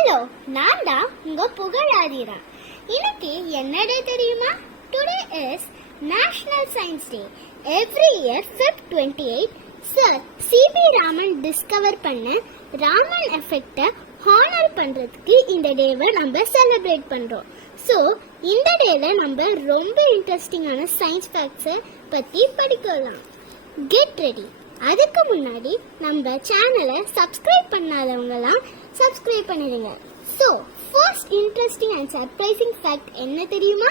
Hello, நான் தான் உங்க புகழாதிரா. இன்னைக்கு என்ன டே தெரியுமா? Today is national science day. Every year Feb 28 sir C V Raman discover பண்ண ராமன் எஃபெக்டை ஹானர் பண்றதுக்கு இந்த டேவை நம்ம செலிப்ரேட் பண்றோம். ஸோ இந்த டேல நம்ம ரொம்ப இன்ட்ரெஸ்டிங்கான சயின்ஸ் ஃபேக்ட்ஸை பத்தி படிக்கலாம். Get ready. அதுக்கு முன்னாடி நம்ம சேனலை சப்ஸ்கிரைப் பண்ணாதவங்கலாம் சப்ஸ்கிரைப் பண்ணிடுங்க. So first interesting and surprising fact என்ன தெரியுமா?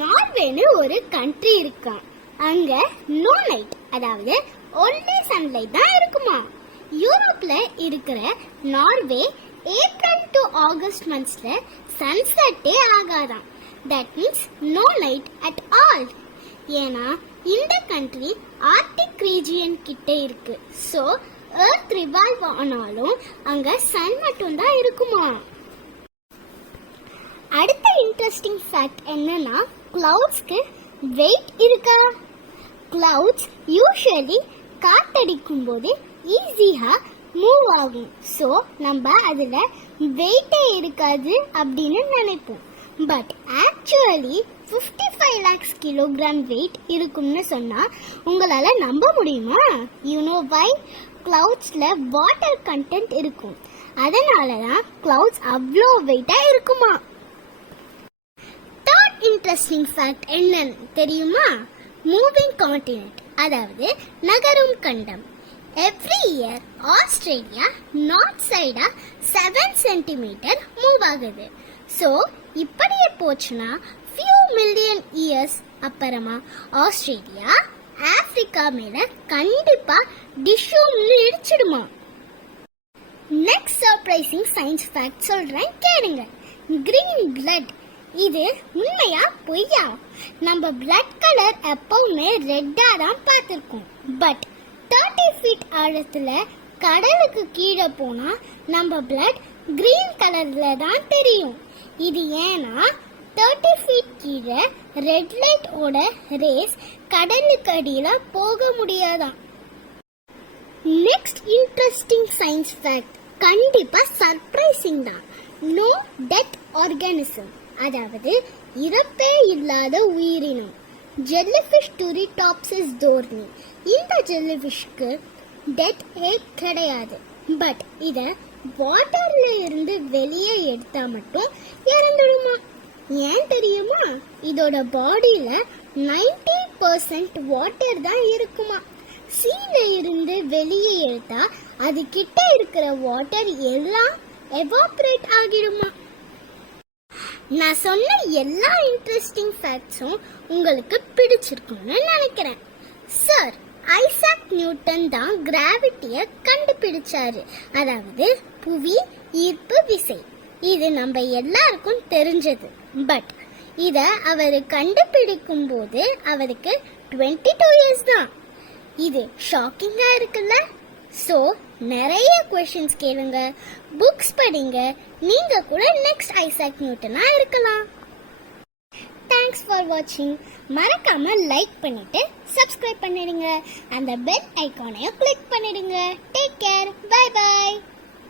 நார்வேன்னு ஒரு கண்ட்ரி இருக்கா. அங்க நோ நைட், அதாவது ஒன்லி சன்லைட் தான் இருக்குமா. யூரோப்ல இருக்கிற நார்வே ஏப்ரல் டு ஆகஸ்ட் மந்த்ஸ்ல சன்செட்டே ஆகாதான். That means no light at all. ஏன்னா இந்த கண்ட்ரி ஆர்டிக் ரீஜியன் கிட்ட இருக்கு. ஸோ எர்த் ரிவால்வ் ஆனாலும் அங்க சன் மட்டும் தான் இருக்குமா. அடுத்த இன்ட்ரெஸ்டிங் ஃபேக்ட் என்னன்னா, கிளவுட்ஸ்க்கு வெயிட் இருக்கா? கிளவுட்ஸ் யூசுவலி காத்தடிக்கும் போது ஈஸியா மூவ் ஆகும். ஸோ நம்ம அதுல வெயிட்டே இருக்காது அப்படின்னு நினைப்போம். பட் ஆக்சுவலி 55 lakhs கிலோகிராம் வெயிட் இருக்கும்னு சொன்னா உங்களால நம்ப முடியுமா? You know why? கிளவுட்ஸ்ல வாட்டர் கண்டென்ட் இருக்கும். அதனாலதான் கிளவுட்ஸ் அவ்வளோ வெயிட்டா இருக்குமா. தேர்ட் இன்ட்ரெஸ்டிங் ஃபேக்ட் என்னன்னு தெரியுமா? மூவிங் கான்டினென்ட், அதாவது நகரும் கண்டம். எவ்ரி இயர் ஆஸ்திரேலியா நார்த் சைடா 7 சென்டிமீட்டர் மூவ் ஆகுது. ஸோ இப்படியே போச்சுன்னா few million years அப்புறமா ஆஸ்திரேலியா ஆப்பிரிக்கா மேல கண்டிப்பா டிஷ்யூம்னு இடிச்சிடுமா. நெக்ஸ்ட் சர்ப்ரைசிங் சயின்ஸ் ஃபேக்ட் சொல்றேன், கேளுங்க. கிரீன் பிளட், இது உண்மையா பொய்யா? நம்ம பிளட் கலர் எப்பவுமே ரெட்டா தான் பார்த்திருக்கோம். பட் 30 feet ஆழத்துல கடலுக்கு கீழே போனா நம்ம பிளட் கிரீன் கலர்ல தான் தெரியும். இது ஏன்னா 30 feet கீழே ரெட் லைட் ஓட ரேஸ் கடலுக்கு அடியில போக முடியாதான். நெக்ஸ்ட் இன்ட்ரெஸ்டிங் சயின்ஸ் ஃபேக்ட் கண்டிப்பா சர்ப்ரைசிங் தான். நோ டெத் ஆர்கானிசம், அதாவது இறப்பே இல்லாத உயிரினம். ஜெல்லிஃபிஷ் டுரிடாப்சிஸ் தோர்னி. இந்த ஜெல்லிஃபிஷ்க்கு டெத் கிடையாது. பட் இத வாட்டர்ல இருந்து வெளியே எடுத்தா மட்டும் இறந்துடுமா. ஏன் தெரியுமா? இதோட பாடியில 90% வாட்டர் தான் இருக்குமா. சீல இருந்து வெளியே எடுத்தா அது கிட்ட இருக்கிற வாட்டர் எல்லாம் எவாபரேட் ஆகிடுமா. நான் சொன்ன எல்லா இன்ட்ரெஸ்டிங் ஃபேக்ட்ஸும் உங்களுக்கு பிடிச்சிருக்கும்னு நினைக்கிறேன். சார் ஐசாக் நியூட்டன் தான் கிராவிட்டியை கண்டுபிடிச்சாரு, அதாவது புவி ஈர்ப்பு விசை. இது நம்ம எல்லாருக்கும் தெரிஞ்சது. பட் இத அவர் கண்டுபிடிக்கும் போது அவருக்கு 22 years தான். இது ஷாக்கிங்கா இருக்குல்ல? சோ நிறைய क्वेश्चंस கேளுங்க, புக்ஸ் படிங்க, நீங்க கூட நெக்ஸ்ட் ஐசாக் நியூட்டனா இருக்கலாம். தேங்க்ஸ் ஃபார் வாட்சிங். மறக்காம லைக் பண்ணிட்டு சப்ஸ்கிரைப் பண்ணிடுங்க. அந்த பெல் ஐகானையும் கிளிக் பண்ணிடுங்க. Take care. Bye by.